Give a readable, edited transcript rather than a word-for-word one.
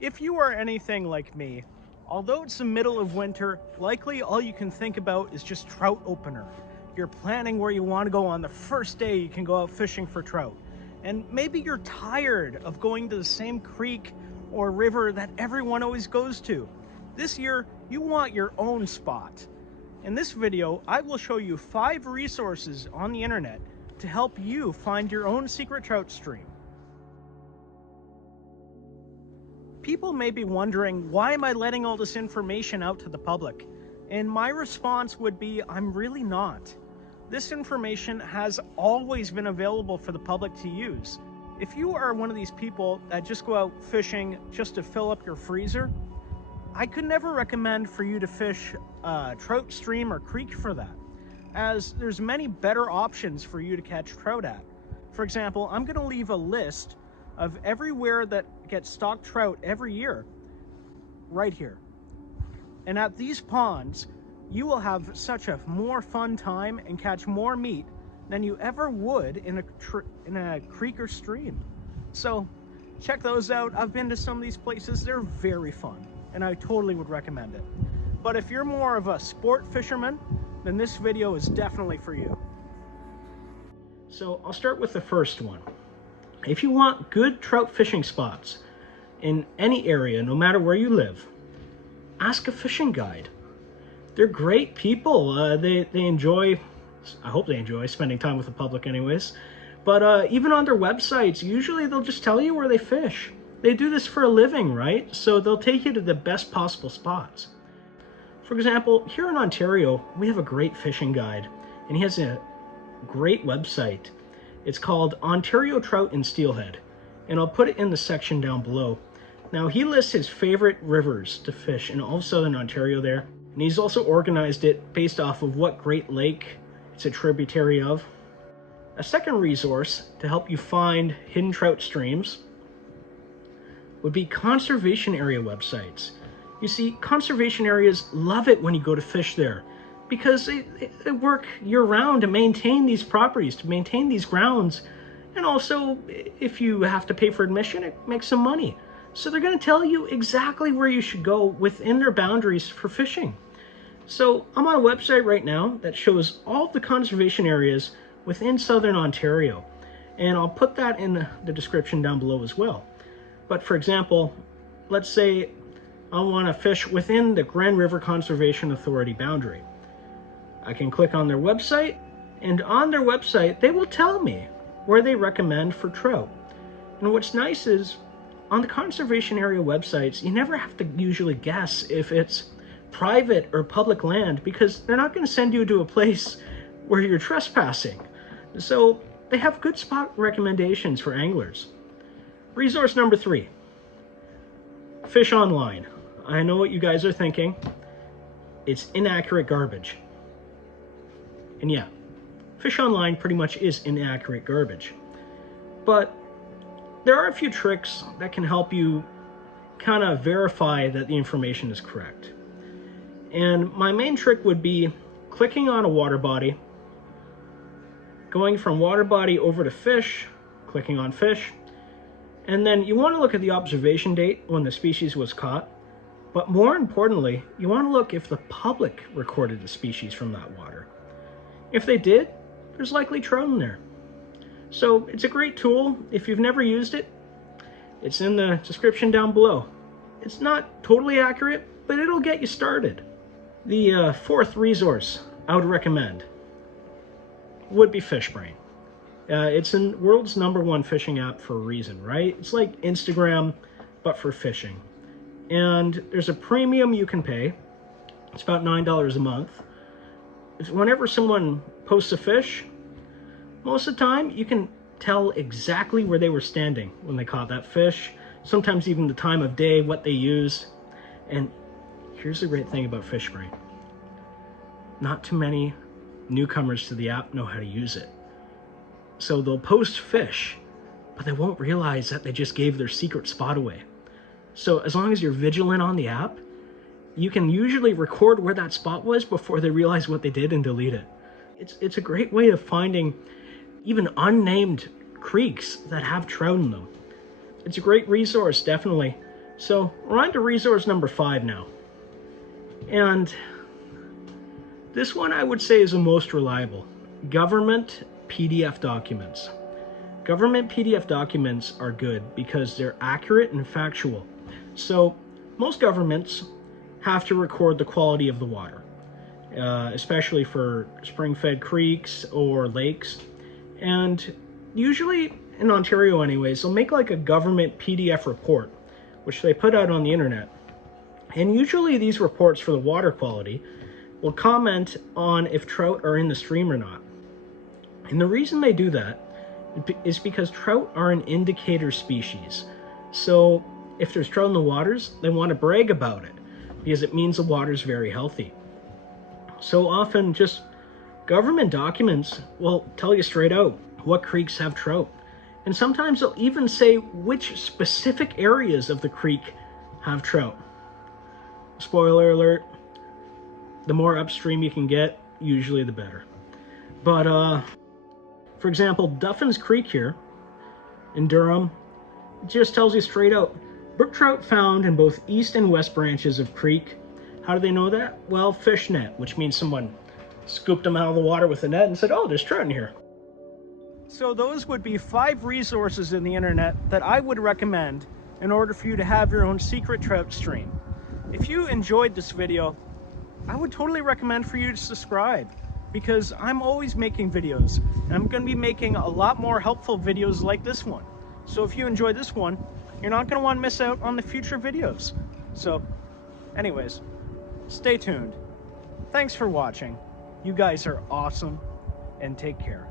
If you are anything like me, although it's the middle of winter, likely all you can think about is just trout opener. You're planning where you want to go on the first day you can go out fishing for trout. And maybe you're tired of going to the same creek or river that everyone always goes to. This year, you want your own spot. In this video, I will show you 5 resources on the internet to help you find your own secret trout stream. People may be wondering, why am I letting all this information out to the public? And my response would be, I'm really not. This information has always been available for the public to use. If you are one of these people that just go out fishing just to fill up your freezer, I could never recommend for you to fish a trout stream or creek for that, as there's many better options for you to catch trout at. For example, I'm going to leave a list of everywhere that gets stocked trout every year right here. And at these ponds, you will have such a more fun time and catch more meat than you ever would in a creek or stream. So check those out. I've been to some of these places. They're very fun, and I totally would recommend it. But if you're more of a sport fisherman, then this video is definitely for you. So I'll start with the first one. If you want good trout fishing spots in any area, no matter where you live, ask a fishing guide. They're great people. They enjoy, I hope they enjoy spending time with the public anyways. But even on their websites, usually they'll just tell you where they fish. They do this for a living, right? So they'll take you to the best possible spots. For example, here in Ontario, we have a great fishing guide, and he has a great website. It's called Ontario Trout in Steelhead, and I'll put it in the section down below. Now, he lists his favorite rivers to fish in all of southern Ontario there, and he's also organized it based off of what Great Lake it's a tributary of. A second resource to help you find hidden trout streams would be conservation area websites. You see, conservation areas love it when you go to fish there, because they work year-round to maintain these properties, to maintain these grounds, and also, if you have to pay for admission, it makes some money. So they're going to tell you exactly where you should go within their boundaries for fishing. So I'm on a website right now that shows all of the conservation areas within southern Ontario, and I'll put that in the description down below as well. But for example, let's say I want to fish within the Grand River Conservation Authority boundary. I can click on their website, and on their website, they will tell me where they recommend for trout. And what's nice is, on the conservation area websites, you never have to usually guess if it's private or public land, because they're not going to send you to a place where you're trespassing. So they have good spot recommendations for anglers. Resource number 3, fish online. I know what you guys are thinking. It's inaccurate garbage. And yeah, fish online pretty much is inaccurate garbage. But there are a few tricks that can help you kind of verify that the information is correct. And my main trick would be clicking on a water body, going from water body over to fish, clicking on fish, and then you want to look at the observation date when the species was caught. But more importantly, you want to look if the public recorded the species from that water. If they did, there's likely trout in there. So it's a great tool. If you've never used it, it's in the description down below. It's not totally accurate, but it'll get you started. The fourth resource I would recommend would be FishBrain. It's the world's #1 fishing app for a reason, right? It's like Instagram, but for fishing. And there's a premium you can pay. It's about $9 a month. Whenever someone posts a fish, most of the time you can tell exactly where they were standing when they caught that fish, sometimes even the time of day, what they used. And here's the great thing about FishBrain. Not too many newcomers to the app know how to use it. So they'll post fish, but they won't realize that they just gave their secret spot away. So as long as you're vigilant on the app, you can usually record where that spot was before they realize what they did and delete it. It's a great way of finding even unnamed creeks that have trout in them. It's a great resource, definitely. So we're on to resource number 5 now. And this one I would say is the most reliable. Government PDF documents. Government PDF documents are good because they're accurate and factual. So most governments have to record the quality of the water, especially for spring-fed creeks or lakes. And usually, in Ontario anyways, they'll make like a government PDF report, which they put out on the internet. And usually these reports for the water quality will comment on if trout are in the stream or not. And the reason they do that is because trout are an indicator species. So if there's trout in the waters, they want to brag about it because it means the water's very healthy. So often just government documents will tell you straight out what creeks have trout. And sometimes they'll even say which specific areas of the creek have trout. Spoiler alert, the more upstream you can get, usually the better. But for example, Duffin's Creek here in Durham just tells you straight out, brook trout found in both east and west branches of creek. How do they know that? Well, fish net, which means someone scooped them out of the water with a net and said, oh, there's trout in here. So those would be 5 resources in the internet that I would recommend in order for you to have your own secret trout stream. If you enjoyed this video, I would totally recommend for you to subscribe, because I'm always making videos and I'm going to be making a lot more helpful videos like this one. So if you enjoy this one, you're not going to want to miss out on the future videos. So anyways, stay tuned. Thanks for watching. You guys are awesome, and take care.